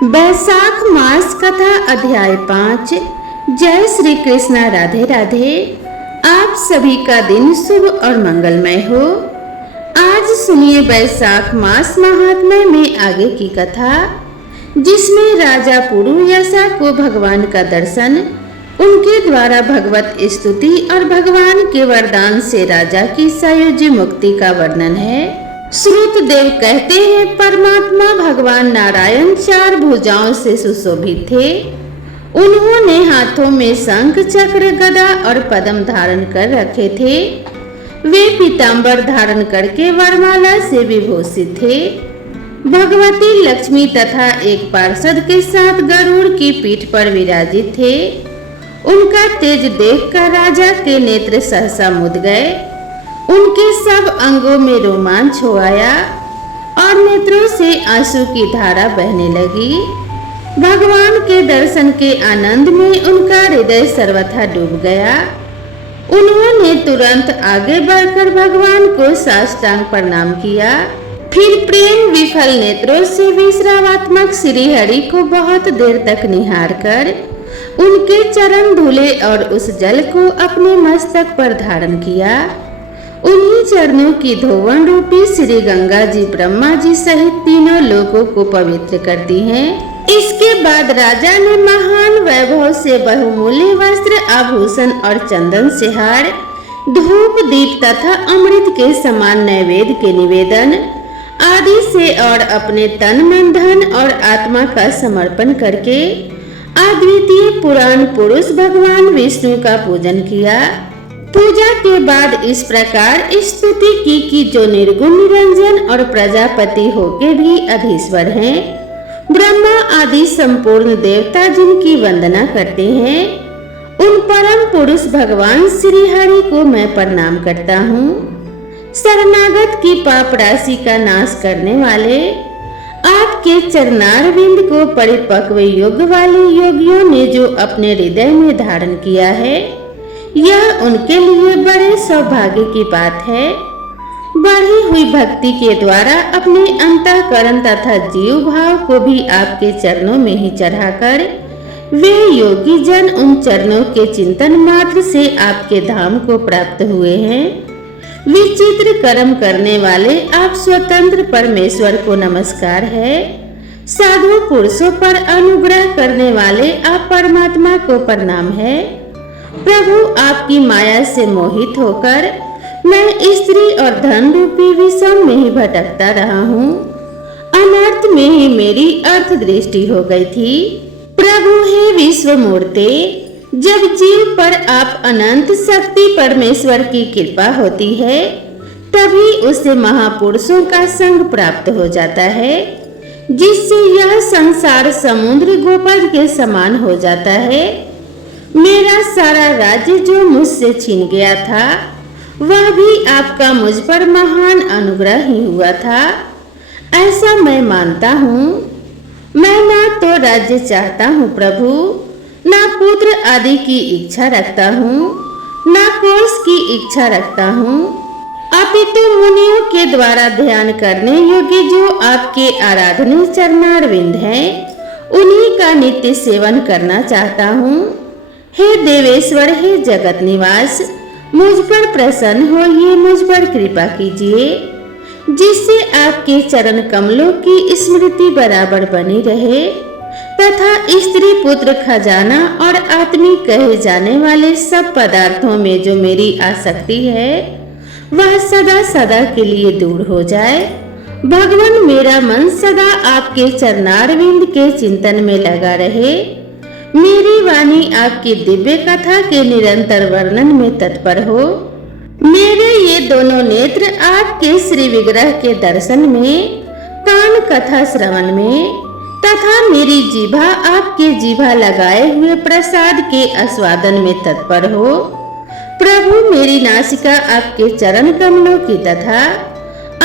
बैसाख मास कथा अध्याय 5। जय श्री कृष्णा। राधे राधे। आप सभी का दिन शुभ और मंगलमय हो। आज सुनिए बैसाख मास महात्म्य में आगे की कथा, जिसमें राजा पुरुयशा को भगवान का दर्शन, उनके द्वारा भगवत स्तुति और भगवान के वरदान से राजा की सायुज्य मुक्ति का वर्णन है। श्रुतदेव कहते हैं, परमात्मा भगवान नारायण 4 भुजाओं से सुशोभित थे। उन्होंने हाथों में शंख, चक्र, गदा और पद्म धारण कर रखे थे। वे पीतांबर धारण करके वरमाला से विभूषित थे। भगवती लक्ष्मी तथा एक पार्षद के साथ गरुड़ की पीठ पर विराजित थे। उनका तेज देखकर राजा के नेत्र सहसा मुद गए। उनके सब अंगों में रोमांच हो आया और नेत्रों से आंसू की धारा बहने लगी। भगवान के दर्शन के आनंद में उनका हृदय सर्वथा डूब गया। उन्होंने तुरंत आगे बढ़कर भगवान को साष्टांग प्रणाम किया। फिर प्रेम विफल नेत्रों से विश्रावात्मक श्री हरि को बहुत देर तक निहार कर उनके चरण धुले और उस जल को अपने मस्तक पर धारण किया। उन्हीं चरणों की धोवन रूपी श्री गंगा जी ब्रह्मा जी सहित तीनों लोगों को पवित्र करती हैं। इसके बाद राजा ने महान वैभव से बहुमूल्य वस्त्र, आभूषण और चंदन से हार, धूप, दीप तथा अमृत के समान नैवेद्य के निवेदन आदि से और अपने तन, मन, धन और आत्मा का समर्पण करके अद्वितीय पुराण पुरुष भगवान विष्णु का पूजन किया। पूजा के बाद इस प्रकार स्तुति की कि जो निर्गुण, निरंजन और प्रजापति होके भी अधीश्वर हैं, ब्रह्मा आदि संपूर्ण देवता जिनकी वंदना करते हैं, उन परम पुरुष भगवान श्री हरि को मैं प्रणाम करता हूँ। शरणागत की पाप राशि का नाश करने वाले आपके चरणारविंद को परिपक्व योग वाले योगियों ने जो अपने हृदय में धारण किया है, यह उनके लिए बड़े सौभाग्य की बात है। बढ़ी हुई भक्ति के द्वारा अपने अंतःकरण तथा जीव भाव को भी आपके चरणों में ही चढ़ाकर वे योगी जन उन चरणों के चिंतन मात्र से आपके धाम को प्राप्त हुए हैं। विचित्र कर्म करने वाले आप स्वतंत्र परमेश्वर को नमस्कार है। साधु पुरुषों पर अनुग्रह करने वाले आप परमात्मा को प्रणाम है। प्रभु, आपकी माया से मोहित होकर मैं स्त्री और धन रूपी विषम में ही भटकता रहा हूँ। अनर्थ में ही मेरी अर्थ दृष्टि हो गई थी। प्रभु हे विश्व मूर्ते, जब जीव पर आप अनंत शक्ति परमेश्वर की कृपा होती है, तभी उसे महापुरुषों का संग प्राप्त हो जाता है, जिससे यह संसार समुद्र गोपद के समान हो जाता है। मेरा सारा राज्य जो मुझसे छीन गया था, वह भी आपका मुझ पर महान अनुग्रह ही हुआ था, ऐसा मैं मानता हूँ। मैं ना तो राज्य चाहता हूँ प्रभु, ना पुत्र आदि की इच्छा रखता हूँ, ना कोष की इच्छा रखता हूँ, अपितु मुनियों के द्वारा ध्यान करने योग्य जो आपके आराधनीय चरणारविंद हैं, उन्हीं का नित्य सेवन करना चाहता हूँ। हे देवेश्वर, हे जगत निवास, मुझ पर प्रसन्न होइए, मुझ पर कृपा कीजिए, जिससे आपके चरण कमलों की स्मृति बराबर बनी रहे तथा स्त्री, पुत्र, खजाना और आत्मी कहे जाने वाले सब पदार्थों में जो मेरी आसक्ति है, वह सदा सदा के लिए दूर हो जाए। भगवान, मेरा मन सदा आपके चरणारविंद के चिंतन में लगा रहे। मेरी वाणी आपकी दिव्य कथा के निरंतर वर्णन में तत्पर हो। मेरे ये दोनों नेत्र आपके श्री विग्रह के दर्शन में, कान कथा श्रवण में तथा मेरी जीभा आपके जीभा लगाए हुए प्रसाद के आस्वादन में तत्पर हो। प्रभु, मेरी नासिका आपके चरण कमलों की तथा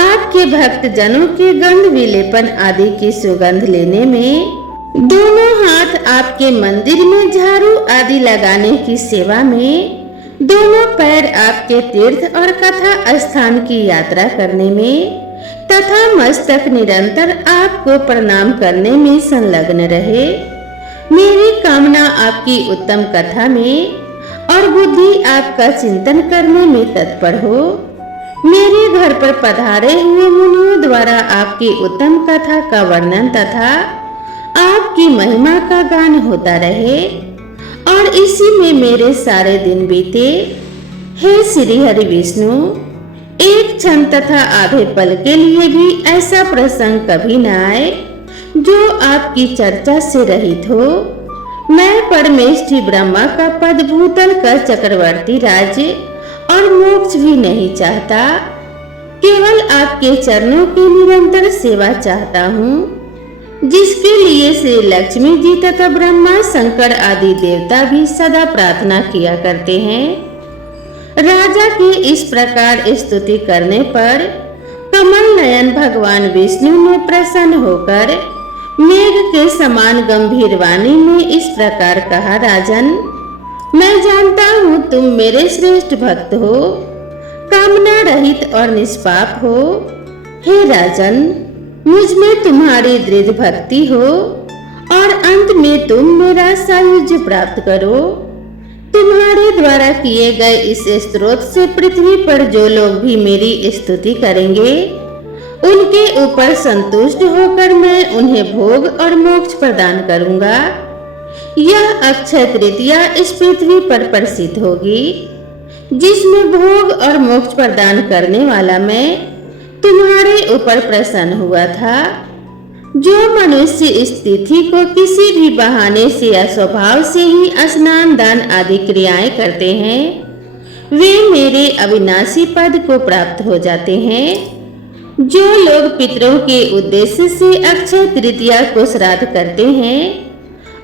आपके भक्त जनों के गंध विलेपन आदि की सुगंध लेने में, दोनों हाथ आपके मंदिर में झाड़ू आदि लगाने की सेवा में, दोनों पैर आपके तीर्थ और कथा स्थान की यात्रा करने में, तथा मस्तक निरंतर आपको प्रणाम करने में संलग्न रहे। मेरी कामना आपकी उत्तम कथा में और बुद्धि आपका चिंतन करने में तत्पर हो। मेरे घर पर पधारे हुए मुनियों द्वारा आपकी उत्तम कथा का वर्णन तथा आपकी महिमा का गान होता रहे और इसी में मेरे सारे दिन बीते। हे श्री हरि विष्णु, एक क्षण तथा आधे पल के लिए भी ऐसा प्रसंग कभी न आए जो आपकी चर्चा से रहित हो। मैं परमेष्ठी ब्रह्मा का पद भूतल का चक्रवर्ती राज्य और मोक्ष भी नहीं चाहता, केवल आपके चरणों की निरंतर सेवा चाहता हूँ, जिसके लिए श्री लक्ष्मी जी तथा ब्रह्मा शंकर आदि देवता भी सदा प्रार्थना किया करते हैं। राजा की इस प्रकार स्तुति करने पर कमल नयन भगवान विष्णु ने प्रसन्न होकर मेघ के समान गंभीर वाणी में इस प्रकार कहा, राजन, मैं जानता हूँ तुम मेरे श्रेष्ठ भक्त हो, कामना रहित और निष्पाप हो। हे राजन, मुझ में तुम्हारी दृढ़ भक्ति हो और अंत में तुम मेरा सायुज्य प्राप्त करो। तुम्हारे द्वारा किए गए इस स्तोत्र से पृथ्वी पर जो लोग भी मेरी स्तुति करेंगे, उनके ऊपर संतुष्ट होकर मैं उन्हें भोग और मोक्ष प्रदान करूंगा। यह अक्षय तृतीया इस पृथ्वी पर प्रसिद्ध होगी, जिसमें भोग और मोक्ष प्रदान करने वाला मैं तुम्हारे ऊपर प्रसन्न हुआ था। जो मनुष्य इस तिथि को किसी भी बहाने से या स्वभाव से ही स्नान दान आदि क्रियाएं करते हैं, वे मेरे अविनाशी पद को प्राप्त हो जाते हैं। जो लोग पितरों के उद्देश्य से अक्षय तृतीया को श्राद्ध करते हैं,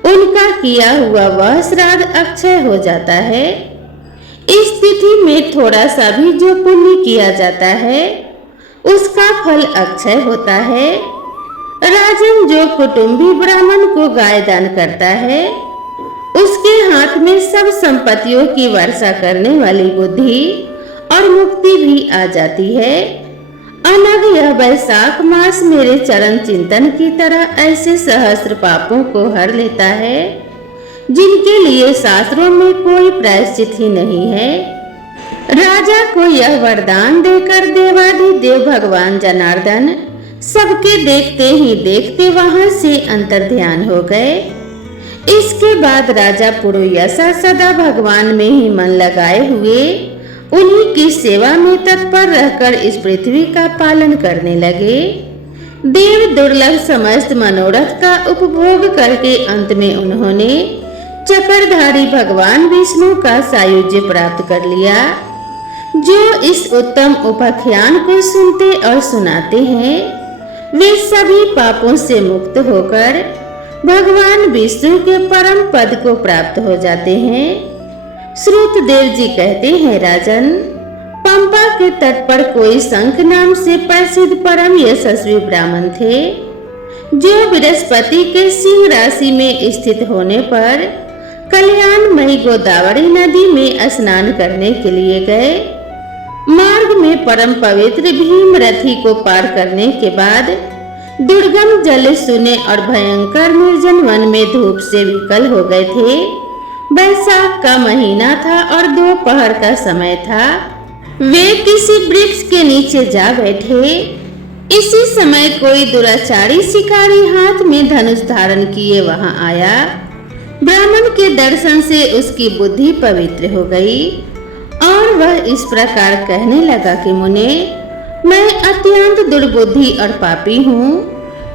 उनका किया हुआ वह श्राद्ध अक्षय हो जाता है। इस तिथि में थोड़ा सा भी जो पुण्य किया जाता है, उसका फल अक्षय होता है। राजन, जो कुटुंबी ब्राह्मण को गाय दान करता है, उसके हाथ में सब संपत्तियों की वर्षा करने वाली बुद्धि और मुक्ति भी आ जाती है। अनग यह वैशाख मास मेरे चरण चिंतन की तरह ऐसे सहस्त्र पापों को हर लेता है, जिनके लिए शास्त्रों में कोई प्रायश्चित ही नहीं है। राजा को यह वरदान देकर देवाधिदेव भगवान जनार्दन सबके देखते ही देखते वहां से अंतर्ध्यान हो गए। इसके बाद राजा पुरुयशा सदा भगवान में ही मन लगाए हुए उन्हीं की सेवा में तत्पर रहकर इस पृथ्वी का पालन करने लगे। देव दुर्लभ समस्त मनोरथ का उपभोग करके अंत में उन्होंने चक्रधारी भगवान विष्णु का सायुज्य प्राप्त कर लिया। जो इस उत्तम उपाख्यान को सुनते और सुनाते हैं, वे सभी पापों से मुक्त होकर भगवान विष्णु के परम पद को प्राप्त हो जाते हैं। श्रुतदेव जी कहते हैं, राजन, पंपा के तट पर कोई शंख नाम से प्रसिद्ध परम यशस्वी ब्राह्मण थे, जो बृहस्पति के सिंह राशि में स्थित होने पर कल्याणमयी गोदावरी नदी में स्नान करने के लिए गए। मार्ग में परम पवित्र भीमरथी को पार करने के बाद दुर्गम जल सुने और भयंकर निर्जन वन में धूप से विकल हो गए थे। वैशाख का महीना था और दोपहर का समय था। वे किसी वृक्ष के नीचे जा बैठे। इसी समय कोई दुराचारी शिकारी हाथ में धनुष धारण किए वहां आया। ब्राह्मण के दर्शन से उसकी बुद्धि पवित्र हो गई और वह इस प्रकार कहने लगा कि मुने, मैं अत्यंत दुर्बुद्धि और पापी हूँ।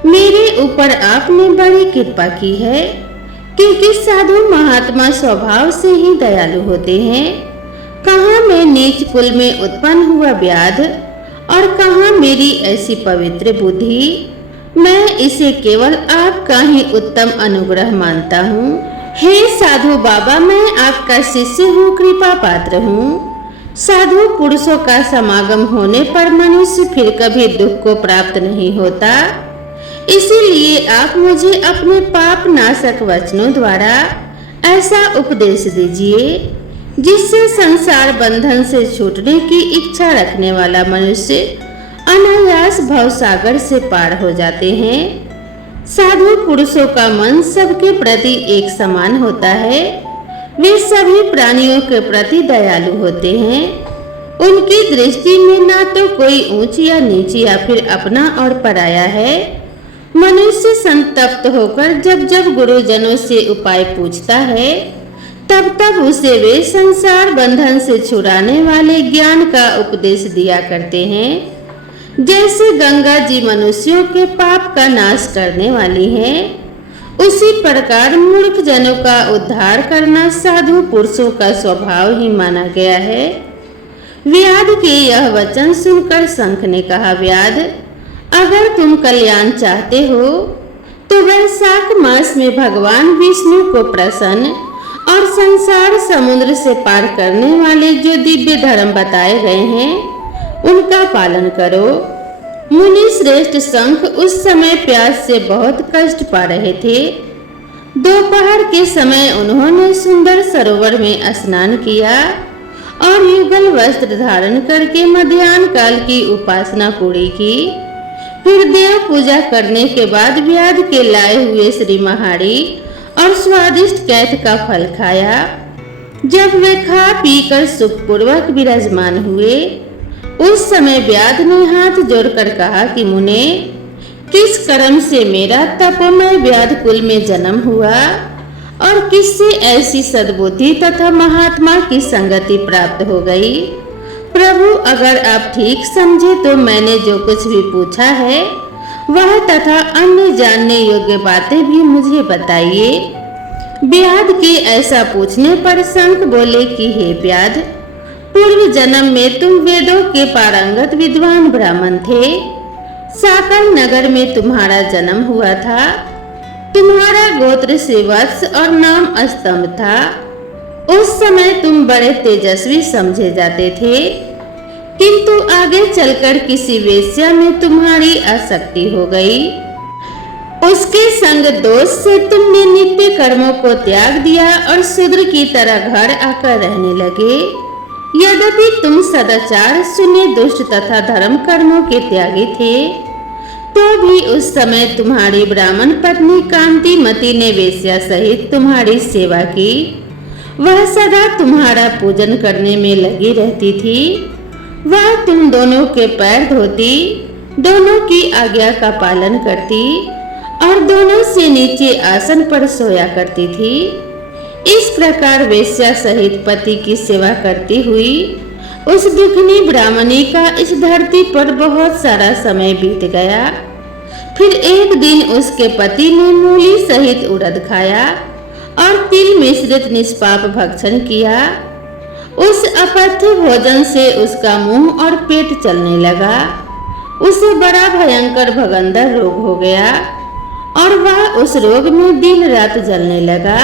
मेरे ऊपर आपने बड़ी कृपा की है, क्योंकि साधु महात्मा स्वभाव से ही दयालु होते हैं। कहाँ मैं नीच कुल में उत्पन्न हुआ व्याध और कहाँ मेरी ऐसी पवित्र बुद्धि। मैं इसे केवल आपका ही उत्तम अनुग्रह मानता हूँ। हे साधु बाबा, मैं आपका शिष्य हूँ, कृपा पात्र हूँ। साधु पुरुषों का समागम होने पर मनुष्य फिर कभी दुख को प्राप्त नहीं होता। इसीलिए आप मुझे अपने पाप नाशक वचनों द्वारा ऐसा उपदेश दीजिए, जिससे संसार बंधन से छूटने की इच्छा रखने वाला मनुष्य अनायास भवसागर से पार हो जाते हैं। साधु पुरुषों का मन सबके प्रति एक समान होता है। वे सभी प्राणियों के प्रति दयालु होते हैं। उनकी दृष्टि में ना तो कोई ऊंच या नीच या फिर अपना और पराया है। मनुष्य संतप्त होकर जब जब गुरुजनों से उपाय पूछता है, तब तब उसे वे संसार बंधन से छुड़ाने वाले ज्ञान का उपदेश दिया करते हैं। जैसे गंगा जी मनुष्यों के पाप का नाश करने वाली है, उसी प्रकार मूर्ख जनों का उद्धार करना साधु पुरुषों का स्वभाव ही माना गया है। व्याध के यह वचन सुनकर शंख ने कहा, व्याध, अगर तुम कल्याण चाहते हो तो वैशाख मास में भगवान विष्णु को प्रसन्न और संसार समुद्र से पार करने वाले जो दिव्य धर्म बताए गए हैं उनका पालन करो। मुनि श्रेष्ठ शंख उस समय प्यास से बहुत कष्ट पा रहे थे। दोपहर के समय उन्होंने सुंदर सरोवर में स्नान किया और युगल वस्त्र धारण करके मध्याह्न काल की उपासना पूरी की। फिर देव पूजा करने के बाद व्याध के लाए हुए श्री महाड़ी और स्वादिष्ट कैथ का फल खाया। जब वे खा पीकर सुखपूर्वक विराजमान हुए, उस समय व्याध ने हाथ जोड़कर कहा कि मुने, किस कर्म से मेरा तपोमय व्याध कुल में जन्म हुआ और किससे ऐसी सद्बुद्धि तथा महात्मा की संगति प्राप्त हो गई। प्रभु, अगर आप ठीक समझे तो मैंने जो कुछ भी पूछा है वह तथा अन्य जानने योग्य बातें भी मुझे बताइए। व्याध के ऐसा पूछने पर शंख बोले कि हे व्याध, पूर्व जन्म में तुम वेदों के पारंगत विद्वान ब्राह्मण थे। साकल नगर में तुम्हारा जन्म हुआ था। तुम्हारा गोत्र श्रीवत्स और नाम स्तंभ था। उस समय तुम बड़े तेजस्वी समझे जाते थे, किंतु आगे चलकर किसी वेश्या में तुम्हारी आसक्ति हो गई। उसके संग दोष से तुमने नित्य कर्मों को त्याग दिया और शूद्र की तरह घर आकर रहने लगे। यद्यपि तुम सदाचार, शून्य, दुष्ट तथा धर्म कर्मों के त्यागी थे, तो भी उस समय तुम्हारी ब्राह्मण पत्नी कांतिमती ने वेश्या सहित तुम्हारी सेवा की। वह सदा तुम्हारा पूजन करने में लगी रहती थी। वह तुम दोनों के पैर धोती, दोनों की आज्ञा का पालन करती और दोनों से नीचे आसन पर सोया करती थी। इस प्रकार वेश्या सहित पति की सेवा करती हुई उस दुखनी ब्राह्मणी का इस धरती पर बहुत सारा समय बीत गया। फिर एक दिन उसके पति ने मूली सहित उड़द खाया और तिल मिश्रित निष्पाप भक्षण किया। उस अपथ्य भोजन से उसका मुंह और पेट चलने लगा। उसे बड़ा भयंकर भगंदर रोग हो गया और वह उस रोग में दिन रात जलने लगा।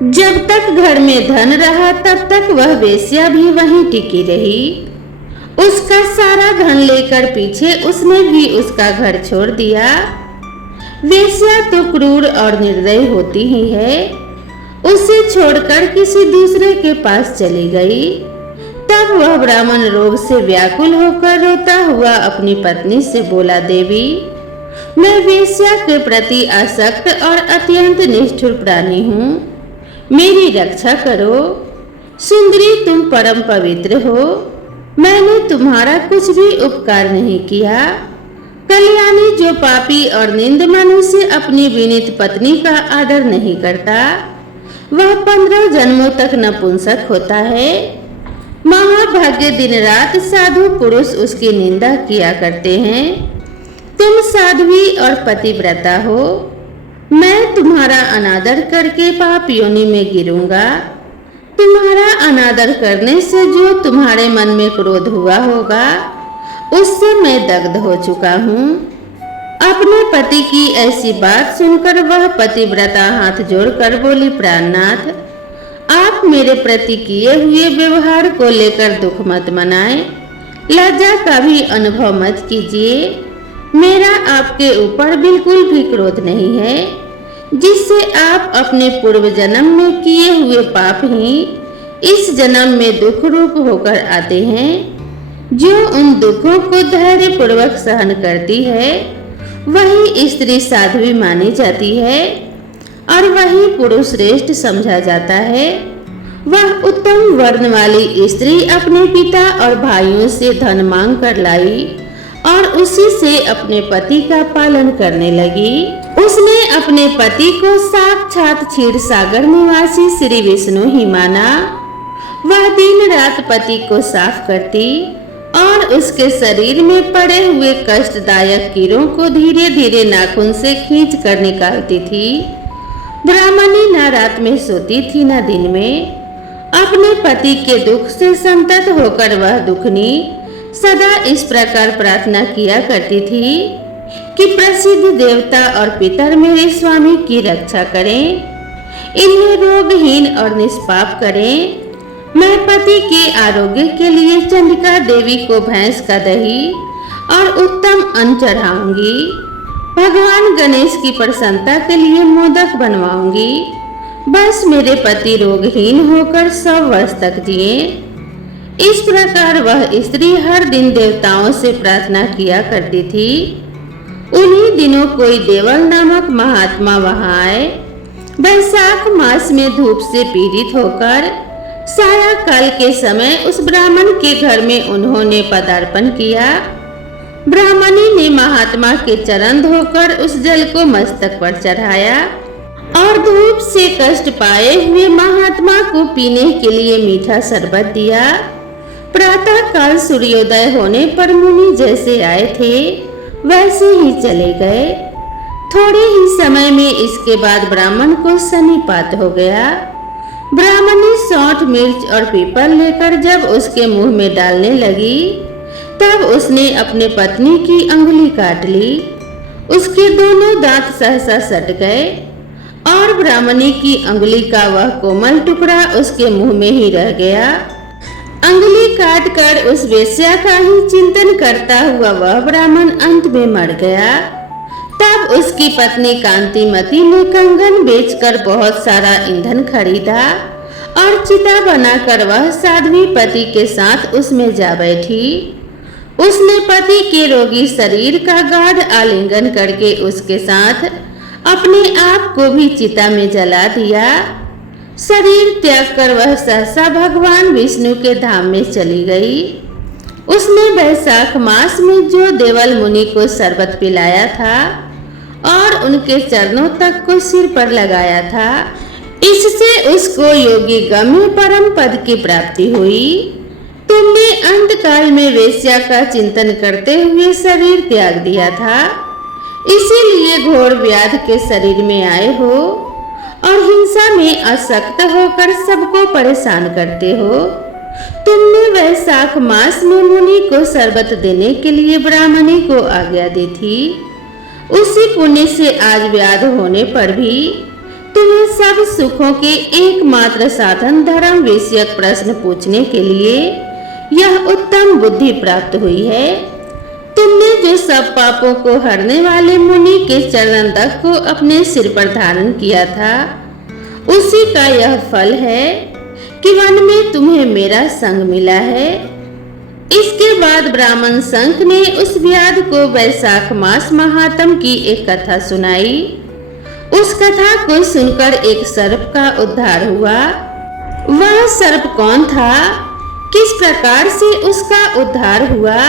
जब तक घर में धन रहा तब तक वह वेश्या भी वहीं टिकी रही। उसका सारा धन लेकर पीछे उसने भी उसका घर छोड़ दिया। वेश्या तो क्रूर और निर्दयी होती ही है। उसे छोड़कर किसी दूसरे के पास चली गई। तब वह ब्राह्मण रोग से व्याकुल होकर रोता हुआ अपनी पत्नी से बोला, देवी, मैं वेश्या के प्रति आसक्त और अत्यंत निष्ठुर प्राणी हूँ। मेरी रक्षा करो। सुंदरी, तुम परम पवित्र हो। मैंने तुम्हारा कुछ भी उपकार नहीं किया। कल्याणी, जो पापी और निंद मनुष्य अपनी विनीत पत्नी का आदर नहीं करता, वह 15 जन्मों तक नपुंसक होता है। महाभाग्य दिन रात साधु पुरुष उसकी निंदा किया करते हैं। तुम साध्वी और पतिव्रता हो। मैं तुम्हारा अनादर करके पाप योनि में गिरूंगा। तुम्हारा अनादर करने से जो तुम्हारे मन में क्रोध हुआ होगा, उससे मैं दग्ध हो चुका हूँ। अपने पति की ऐसी बात सुनकर वह पतिव्रता हाथ जोड़कर बोली, प्राणनाथ, आप मेरे प्रति किए हुए व्यवहार को लेकर दुख मत मनाएं। लज्जा का भी अनुभव मत कीजिए। मेरा आपके ऊपर बिल्कुल भी क्रोध नहीं है, जिससे आप अपने पूर्व जन्म में किए हुए पाप ही इस जन्म में दुख रूप होकर आते हैं। जो उन दुखों को धैर्य पूर्वक सहन करती है वही स्त्री साध्वी मानी जाती है और वही पुरुष श्रेष्ठ समझा जाता है। वह उत्तम वर्ण वाली स्त्री अपने पिता और भाइयों से धन मांग कर लाई और उसी से अपने पति का पालन करने लगी। उसने अपने पति को साक्षात क्षीर सागर निवासी श्री विष्णु ही माना। वह दिन रात पति को साफ करती और उसके शरीर में पड़े हुए कष्टदायक कीड़ों को धीरे धीरे नाखून से खींच कर निकालती थी। ब्राह्मणी न रात में सोती थी न दिन में। अपने पति के दुख से संतत होकर वह दुखनी सदा इस प्रकार प्रार्थना किया करती थी कि प्रसिद्ध देवता और पितर मेरे स्वामी की रक्षा करें, इन्हें रोगहीन और निष्पाप करें। मैं पति के आरोग्य के लिए चंडिका देवी को भैंस का दही और उत्तम अन्न चढ़ाऊंगी। भगवान गणेश की प्रसन्नता के लिए मोदक बनवाऊंगी। बस मेरे पति रोगहीन होकर 100 वर्ष तक जिए। इस प्रकार वह स्त्री हर दिन देवताओं से प्रार्थना किया करती थी। उन्हीं दिनों कोई देवल नामक महात्मा वहां आए। वैशाख मास में धूप से पीड़ित होकर साया काल के समय उस ब्राह्मण के घर में उन्होंने पदार्पण किया। ब्राह्मणी ने महात्मा के चरण धोकर उस जल को मस्तक पर चढ़ाया और धूप से कष्ट पाए हुए महात्मा को पीने के लिए मीठा शरबत दिया। प्रातः काल सूर्योदय होने पर मुनि जैसे आए थे वैसे ही चले गए। थोड़े ही समय में इसके बाद ब्राह्मण को शनिपात हो गया। ब्राह्मणी सौंठ मिर्च और पीपल लेकर जब उसके मुंह में डालने लगी तब उसने अपने पत्नी की अंगुली काट ली। उसके दोनों दांत सहसा सट गए और ब्राह्मणी की अंगुली का वह कोमल टुकड़ा उसके मुंह में ही रह गया। अंगुली काट कर उस वेश्या का ही चिंतन करता हुआ वह ब्राह्मण अंत में मर गया। तब उसकी पत्नी कांतिमती ने कंगन बेचकर बहुत सारा ईंधन खरीदा और चिता बनाकर वह साध्वी पति के साथ उसमें जा बैठी। उसने पति के रोगी शरीर का गाढ़ आलिंगन करके उसके साथ अपने आप को भी चिता में जला दिया। शरीर त्याग कर वह सहसा भगवान विष्णु के धाम में चली गई। उसने वैशाख मास में जो देवल मुनि को शरबत पिलाया था और उनके चरणों तक को सिर पर लगाया था, इससे उसको योगी गम्य परम पद की प्राप्ति हुई। तुमने अंतकाल में वेश्या का चिंतन करते हुए शरीर त्याग दिया था, इसीलिए घोर व्याध के शरीर में आए हो और हिंसा में आसक्त होकर सबको परेशान करते हो। तुमने वैशाख मास में मुनि को शरबत देने के लिए ब्राह्मणी को आज्ञा दी थी। उसी पुण्य से आज व्याध होने पर भी तुम्हें सब सुखों के एकमात्र साधन धर्म विषयक प्रश्न पूछने के लिए यह उत्तम बुद्धि प्राप्त हुई है। तुमने जो सब पापों को हरने वाले मुनि के चरण दक को अपने सिर पर धारण किया था, उसी का यह फल है कि वन में तुम्हें मेरा संग मिला है। इसके बाद ब्राह्मण शंख ने उस व्याध को वैशाख मास महात्म की एक कथा सुनाई। उस कथा को सुनकर एक सर्प का उद्धार हुआ। वह सर्प कौन था, किस प्रकार से उसका उद्धार हुआ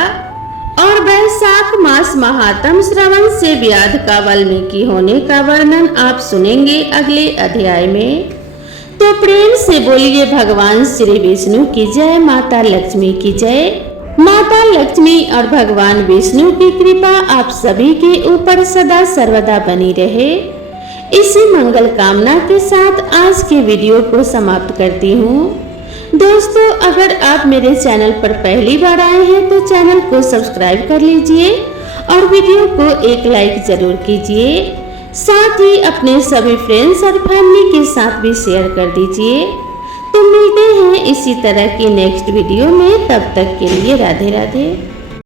और वैशाख मास महात्म श्रवण से व्याध का वाल्मीकि होने का वर्णन आप सुनेंगे अगले अध्याय में। तो प्रेम से बोलिए भगवान श्री विष्णु की जय, माता लक्ष्मी की जय। माता लक्ष्मी और भगवान विष्णु की कृपा आप सभी के ऊपर सदा सर्वदा बनी रहे। इसी मंगल कामना के साथ आज के वीडियो को समाप्त करती हूँ। दोस्तों, अगर आप मेरे चैनल पर पहली बार आए हैं तो चैनल को सब्सक्राइब कर लीजिए और वीडियो को एक लाइक जरूर कीजिए। साथ ही अपने सभी फ्रेंड्स और फैमिली के साथ भी शेयर कर दीजिए। तो मिलते हैं इसी तरह की नेक्स्ट वीडियो में, तब तक के लिए राधे राधे।